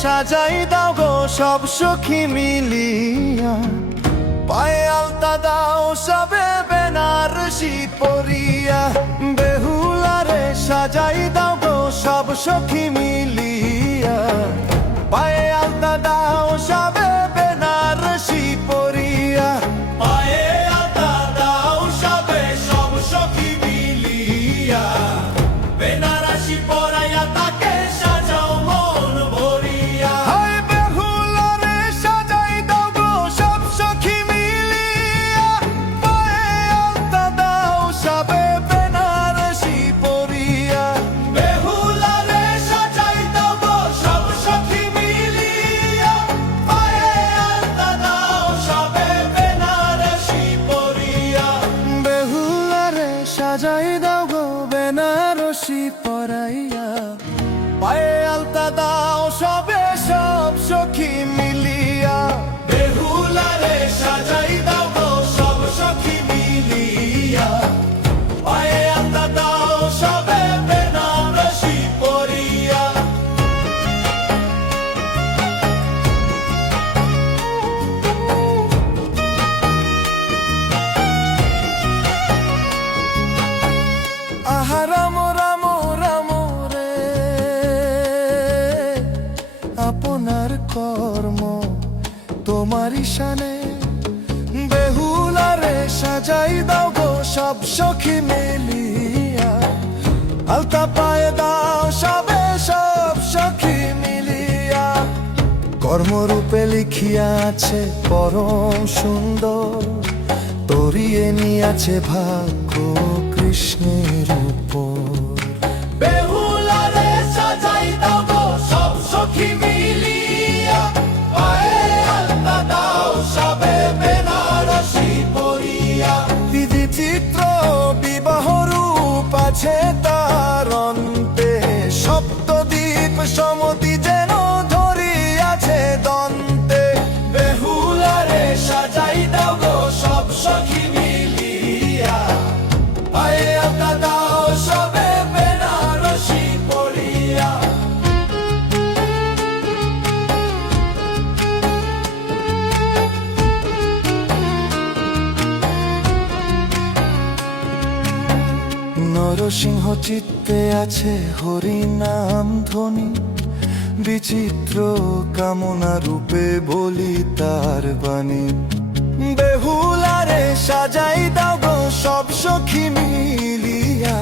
সাজাই দাও গো সব সখী মিলিয়া, পায়ে আলতা দাও সবে বেনারসি পরিয়া। বেহুলারে সাজাই দাও গো সব সখী মিলিয়া, পায়ে আলতা দাও সবে বেনারসি পরিয়া। পায়ে আলতা দাও সবে সব সখী মিলিয়া, বেনারসি পরাইয়া তাকে সাজাও মন ভরিয়া। হায় বেহুলারে সাজাই দাও গো সব সখী মিলিয়া, পায়ে আলতা দাও সবে বেনারসি পরিয়া। বেহুলারে সাজাই দাও গো সব সখী মিলিয়া, পায়ে আলতা দাও সবে বেনারসি পরিয়া। বেহুলারে সাজাই দাও গো বেনারসি পরাইয়া, পায়ে আলতা দাও সবে সব সখী মিলিয়া। বেহুলারে সাজাই দাও গো সব সখী মিলিয়া, পায়ে আলতা দাও সবে বেনারসি পরিয়া। আহা রাম রাম রাম রে, আপনার কর্ম তোমারই শানে। বেহুলারে সাজাই দাও গো সব সখী মিলিয়া, আলতা পায়ে দাও সবে সব সখী মিলিয়া। কর্মরূপে লিখিয়া আছে পরম সুন্দর, তরিয়ে নিয়াছে ভাগ্য কৃষ্ণের উপর। বেহুলারে সাজাই দাও গো সব সখী মিলিয়া, পায়ে আলতা দাও সবে বেনারসি পরিয়া। বিধি চিত্র বিবাহ রূপ আছে তার অন্তে, সপ্তদ্বীপ সমতি যেন ধরিয়াছে দন্তে। বেহুলারে সাজাই দাও গো সব সখী মিলিয়া, পায়ে আলতা দাও সবে বেনারসি পরিয়া। নরসিংহ চিত্তে আছে হরি নাম ধ্বনি, বিচিত্র কামনা রূপে বলি তার বাণী। বেহুলারে সাজাই দাও গো সব সখী মিলিয়া,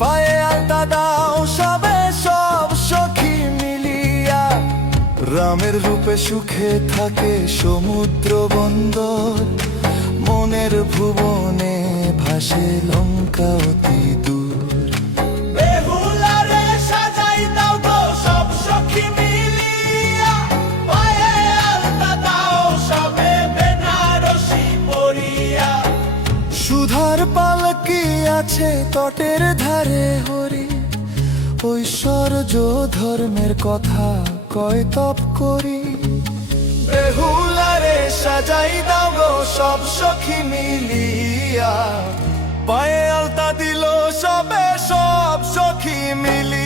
পায়ে আলতা দাও সবে সব সখী মিলিয়া। রামের রূপে সুখে থাকে সমুদ্র বন্দর, মনের ভুবনে ভাসে লঙ্কা অতি দূর। বেহুলারে সাজাই দাও গো সব সখী মিলিয়া, পায়ে আলতা দাও সবে বেনারসি পরিয়া। সুধার পালকি আছে তটের ধারে হরি, ঐশ্বর্য ধর্মের কথা কয় তপ করি। বেহুলারে সাজাই দাও গো সব সখী মিলিয়া, পায়ে আলতা দিল সবে সব সখী মিলিয়া।